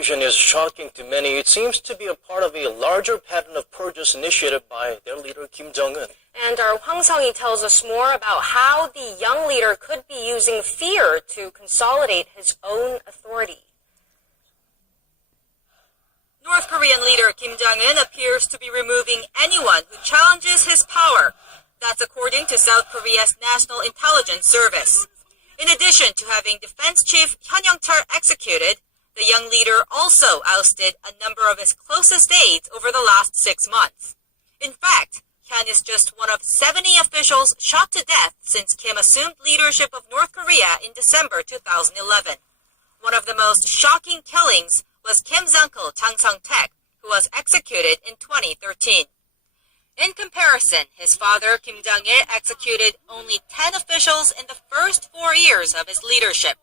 Conclusion is shocking to many. It seems to be a part of a larger pattern of purges initiated by their leader Kim Jong-un. And our Hwang Sung-hee tells us more about how the young leader could be using fear to consolidate his own authority. North Korean leader Kim Jong-un appears to be removing anyone who challenges his power. That's according to South Korea's National Intelligence Service. In addition to having Defense Chief Hyun Young-chul executed, the young leader also ousted a number of his closest aides over the last 6 months. In fact, Hyun is just one of 70 officials shot to death since Kim assumed leadership of North Korea in December 2011. One of the most shocking killings was Kim's uncle Jang Sung-taek, who was executed in 2013. In comparison, his father Kim Jong-il executed only 10 officials in the first 4 years of his leadership.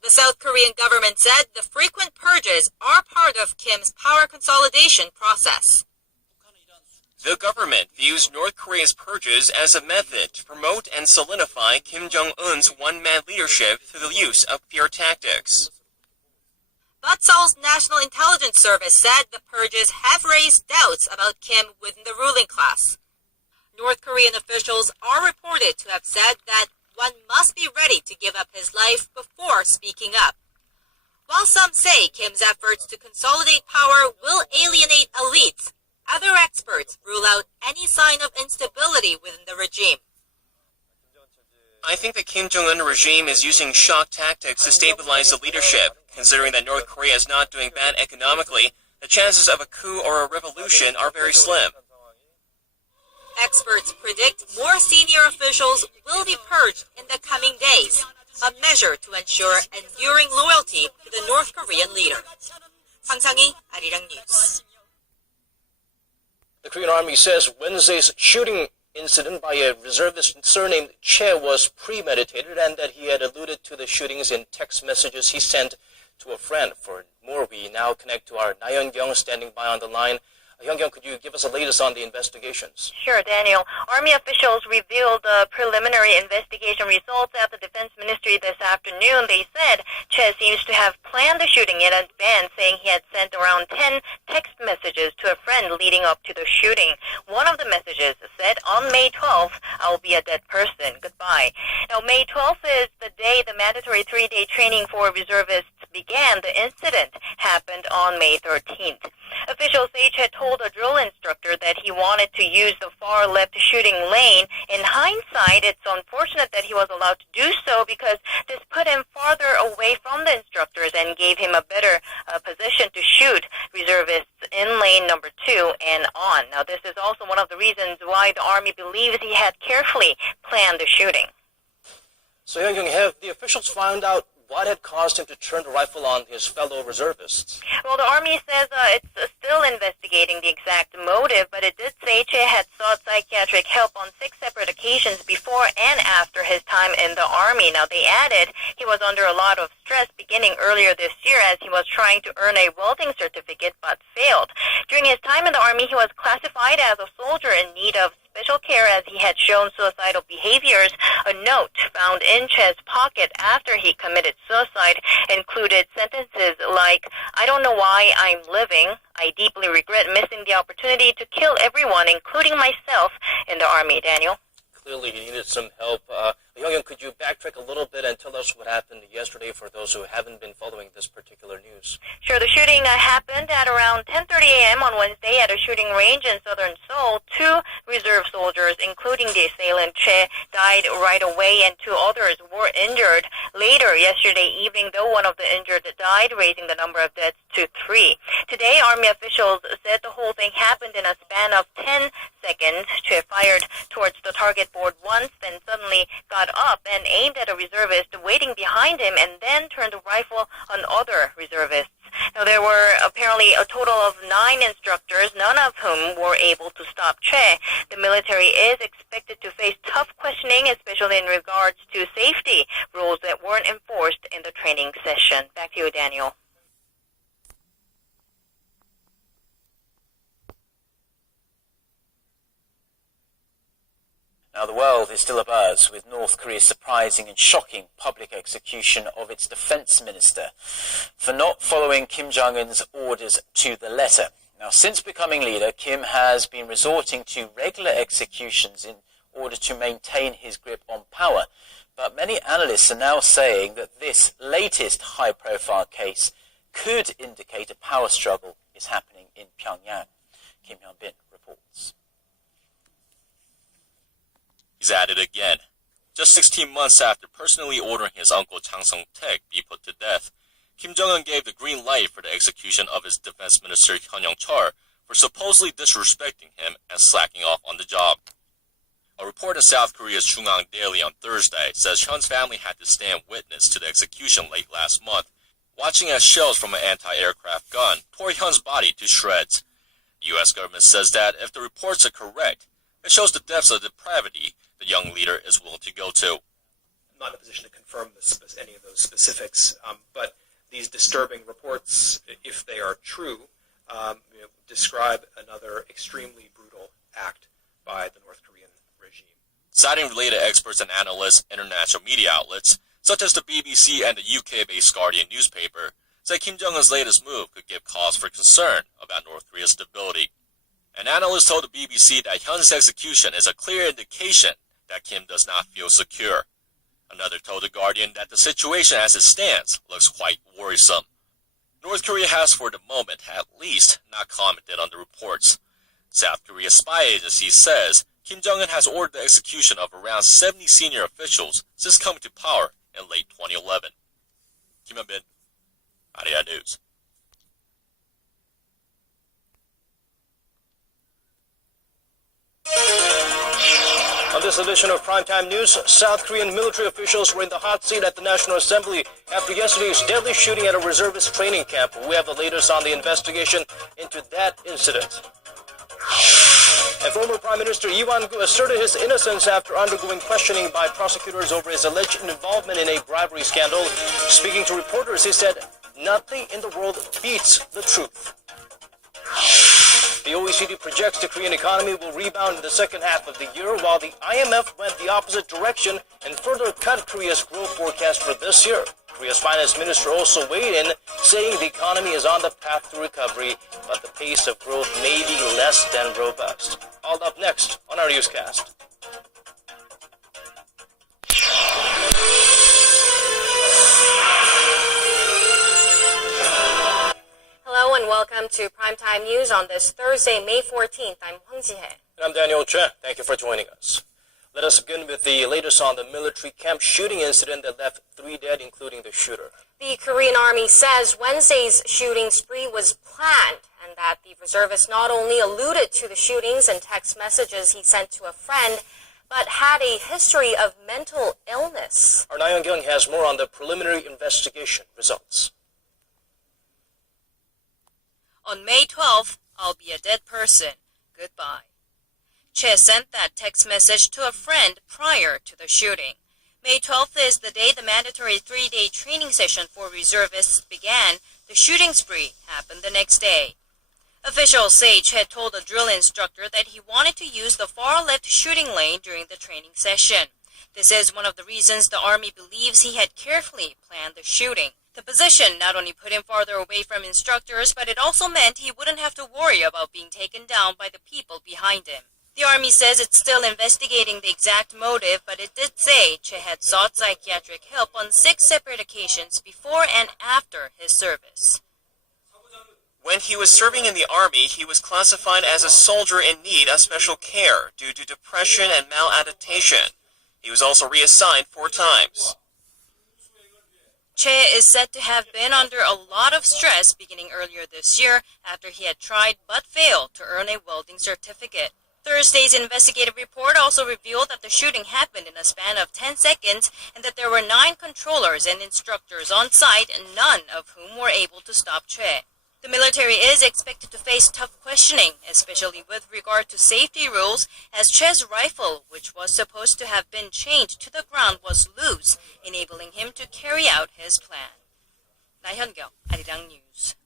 The South Korean government said the frequent purges are part of Kim's power consolidation process. The government views North Korea's purges as a method to promote and solidify Kim Jong-un's one-man leadership through the use of fear tactics. But Seoul's National Intelligence Service said the purges have raised doubts about Kim within the ruling class. North Korean officials are reported to have said that one must be ready to give up his life before speaking up. While some say Kim's efforts to consolidate power will alienate elites, other experts rule out any sign of instability within the regime. I think the Kim Jong-un regime is using shock tactics to stabilize the leadership. Considering that North Korea is not doing bad economically, the chances of a coup or a revolution are very slim. Experts predict more senior officials will be purged in the coming days, a measure to ensure enduring loyalty to the North Korean leader. Hwang Sung-hee, Arirang News. The Korean Army says Wednesday's shooting incident by a reservist surnamed Che was premeditated and that he had alluded to the shootings in text messages he sent to a friend. For more, we now connect to our Na-yeon-kyung standing by on the line. Hyung-kyung, could you give us the latest on the investigations? Sure, Daniel. Army officials revealed the preliminary investigation results at the Defense Ministry this afternoon. They said Che seems to have planned the shooting in advance, saying he had sent around 10 text messages to a friend leading up to the shooting. One of the messages said, "On May 12th, I'll be a dead person. Goodbye." Now, May 12th is the day the mandatory 3-day training for reservists began. The incident happened on May 13th. Officials say Che told a drill instructor that he wanted to use the far left shooting lane. In hindsight, it's unfortunate that he was allowed to do so because this put him farther away from the instructors and gave him a better position to shoot reservists in lane number 2 and on. Now, this is also one of the reasons why the Army believes he had carefully planned the shooting. So, Hyung-kyung, have the officials found out what had caused him to turn the rifle on his fellow reservists? Well, the Army says it's still investigating the exact motive, but it did say Che had sought psychiatric help on 6 separate occasions before and after his time in the Army. Now, they added he was under a lot of stress beginning earlier this year as he was trying to earn a welding certificate but failed. During his time in the Army, he was classified as a soldier in need of special care as he had shown suicidal behaviors. A note found in Che's pocket after he committed suicide included sentences like, "I don't know why I'm living. I deeply regret missing the opportunity to kill everyone, including myself, in the Army." Daniel? Clearly, he needed some help. Hyung-kyung, could you backtrack a little bit and tell us what happened yesterday for those who haven't been following this particular news? Sure. The shooting happened at around 10:30 a.m. on Wednesday at a shooting range in southern Seoul. 2 reserve soldiers, including the assailant Che, died right away and 2 others were injured. Later yesterday evening, though, one of the injured died, raising the number of deaths to 3. Today, Army officials said the whole thing happened in a span of 10 seconds. Che fired towards the target board once, then suddenly got up and aimed at a reservist waiting behind him and then turned the rifle on other reservists. Now, there were apparently a total of 9 instructors, none of whom were able to stop Che. The military is expected to face tough questioning, especially in regards to safety rules that weren't enforced in the training session. Back to you, Daniel. Now, the world is still abuzz with North Korea's surprising and shocking public execution of its defense minister for not following Kim Jong-un's orders to the letter. Now, since becoming leader, Kim has been resorting to regular executions in order to maintain his grip on power. But many analysts are now saying that this latest high-profile case could indicate a power struggle is happening in Pyongyang. Kim Hyun-bin reports. He's at it again. Just 16 months after personally ordering his uncle Chang Song-taek be put to death, Kim Jong-un gave the green light for the execution of his defense minister Hyun Yong-chol for supposedly disrespecting him and slacking off on the job. A report in South Korea's Jungang Daily on Thursday says Hyun's family had to stand witness to the execution late last month, watching as shells from an anti-aircraft gun tore Hyun's body to shreds. The U.S. government says that if the reports are correct, it shows the depths of depravity the young leader is willing to go to. I'm not in a position to confirm any of those specifics, but these disturbing reports, if they are true, describe another extremely brutal act by the North Korean regime. Citing related experts and analysts, international media outlets, such as the BBC and the UK-based Guardian newspaper, say Kim Jong-un's latest move could give cause for concern about North Korea's stability. An analyst told the BBC that Hyun's execution is a clear indication that Kim does not feel secure. Another told The Guardian that the situation as it stands looks quite worrisome. North Korea has for the moment at least not commented on the reports. South Korea's spy agency says Kim Jong-un has ordered the execution of around 70 senior officials since coming to power in late 2011. Kim Hyun-bin, Arirang News. On this edition of Primetime News, South Korean military officials were in the hot seat at the National Assembly after yesterday's deadly shooting at a reservist training camp. We have the latest on the investigation into that incident. And former Prime Minister Lee Wan-gu asserted his innocence after undergoing questioning by prosecutors over his alleged involvement in a bribery scandal. Speaking to reporters, he said, "Nothing in the world beats the truth." The OECD projects the Korean economy will rebound in the second half of the year, while the IMF went the opposite direction and further cut Korea's growth forecast for this year. Korea's finance minister also weighed in, saying the economy is on the path to recovery, but the pace of growth may be less than robust. All up next on our newscast. Hello and welcome to Primetime News on this Thursday, May 14th. I'm Hwang Ji-hye. And I'm Daniel Che. Thank you for joining us. Let us begin with the latest on the military camp shooting incident that left 3 dead, including the shooter. The Korean Army says Wednesday's shooting spree was planned and that the reservist not only alluded to the shootings and text messages he sent to a friend, but had a history of mental illness. Our Na Young-kyung has more on the preliminary investigation results. On May 12th, I'll be a dead person. Goodbye. Che sent that text message to a friend prior to the shooting. May 12th is the day the mandatory 3-day training session for reservists began. The shooting spree happened the next day. Officials say Che told a drill instructor that he wanted to use the far-left shooting lane during the training session. This is one of the reasons the Army believes he had carefully planned the shooting. The position not only put him farther away from instructors, but it also meant he wouldn't have to worry about being taken down by the people behind him. The Army says it's still investigating the exact motive, but it did say Che had sought psychiatric help on 6 separate occasions before and after his service. When he was serving in the Army, he was classified as a soldier in need of special care due to depression and maladaptation. He was also reassigned 4 times. Che is said to have been under a lot of stress beginning earlier this year after he had tried but failed to earn a welding certificate. Thursday's investigative report also revealed that the shooting happened in a span of 10 seconds and that there were 9 controllers and instructors on site, none of whom were able to stop Che. The military is expected to face tough questioning, especially with regard to safety rules, as Che's rifle, which was supposed to have been chained to the ground, was loose, enabling him to carry out his plan. Na Hyun-kyung, Arirang News.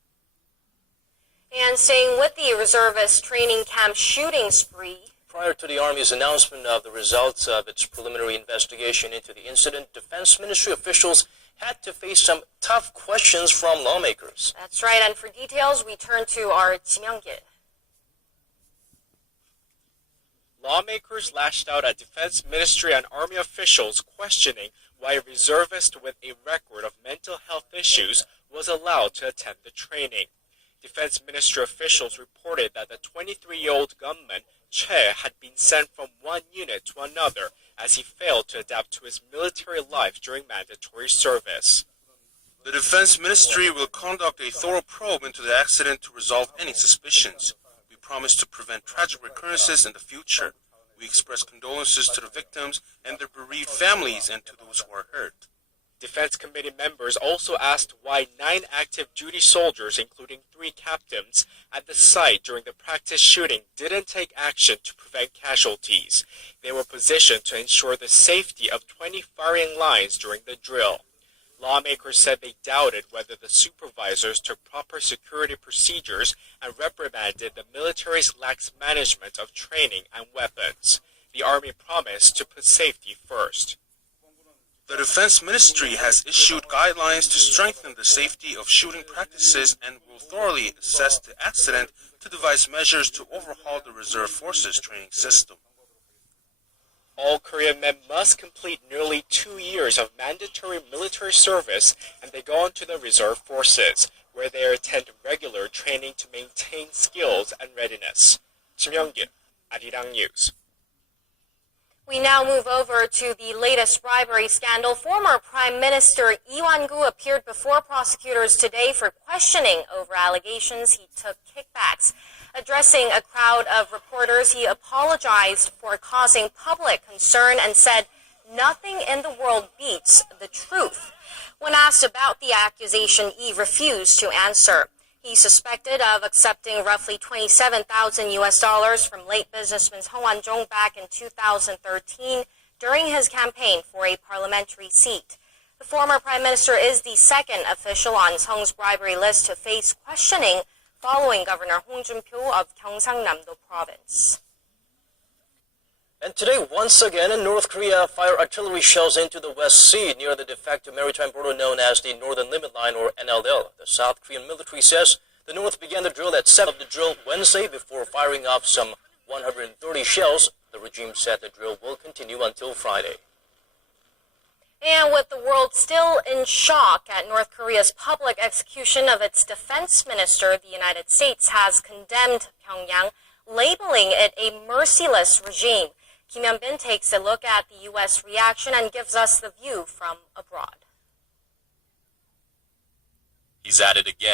And staying with the reservist training camp shooting spree, Prior to the Army's announcement of the results of its preliminary investigation into the incident, Defense Ministry officials had to face some tough questions from lawmakers. That's right, and for details, we turn to our Kim Young-gil. Lawmakers lashed out at Defense Ministry and Army officials questioning why a reservist with a record of mental health issues was allowed to attend the training. Defense Ministry officials reported that the 23-year-old gunman, Che, had been sent from one unit to another as he failed to adapt to his military life during mandatory service. The Defense Ministry will conduct a thorough probe into the accident to resolve any suspicions. We promise to prevent tragic recurrences in the future. We express condolences to the victims and their bereaved families and to those who are hurt. Defense Committee members also asked why 9 active duty soldiers, including 3 captains, at the site during the practice shooting didn't take action to prevent casualties. They were positioned to ensure the safety of 20 firing lines during the drill. Lawmakers said they doubted whether the supervisors took proper security procedures and reprimanded the military's lax management of training and weapons. The Army promised to put safety first. The Defense Ministry has issued guidelines to strengthen the safety of shooting practices and will thoroughly assess the accident to devise measures to overhaul the Reserve Forces training system. All Korean men must complete nearly 2 years of mandatory military service, and they go on to the Reserve Forces, where they attend regular training to maintain skills and readiness. Kim Young-gil, Arirang News. We now move over to the latest bribery scandal. Former Prime Minister Lee Wan-gu appeared before prosecutors today for questioning over allegations he took kickbacks. Addressing a crowd of reporters, he apologized for causing public concern and said, "Nothing in the world beats the truth." When asked about the accusation, Lee refused to answer. He's suspected of accepting roughly $27,000 from late businessman Jung back in 2013 during his campaign for a parliamentary seat. The former prime minister is the second official on Seung's bribery list to face questioning following Governor Hong Jun-pyo of Gyeongsang-namdo province. And today, once again, North Korea fired artillery shells into the West Sea near the de facto maritime border known as the Northern Limit Line, or NLL. The South Korean military says the North began the drill at 7 of the drill Wednesday before firing off some 130 shells. The regime said the drill will continue until Friday. And with the world still in shock at North Korea's public execution of its defense minister, the United States has condemned Pyongyang, labeling it a merciless regime. Kim Hyun-bin takes a look at the U.S. reaction and gives us the view from abroad. He's at it again.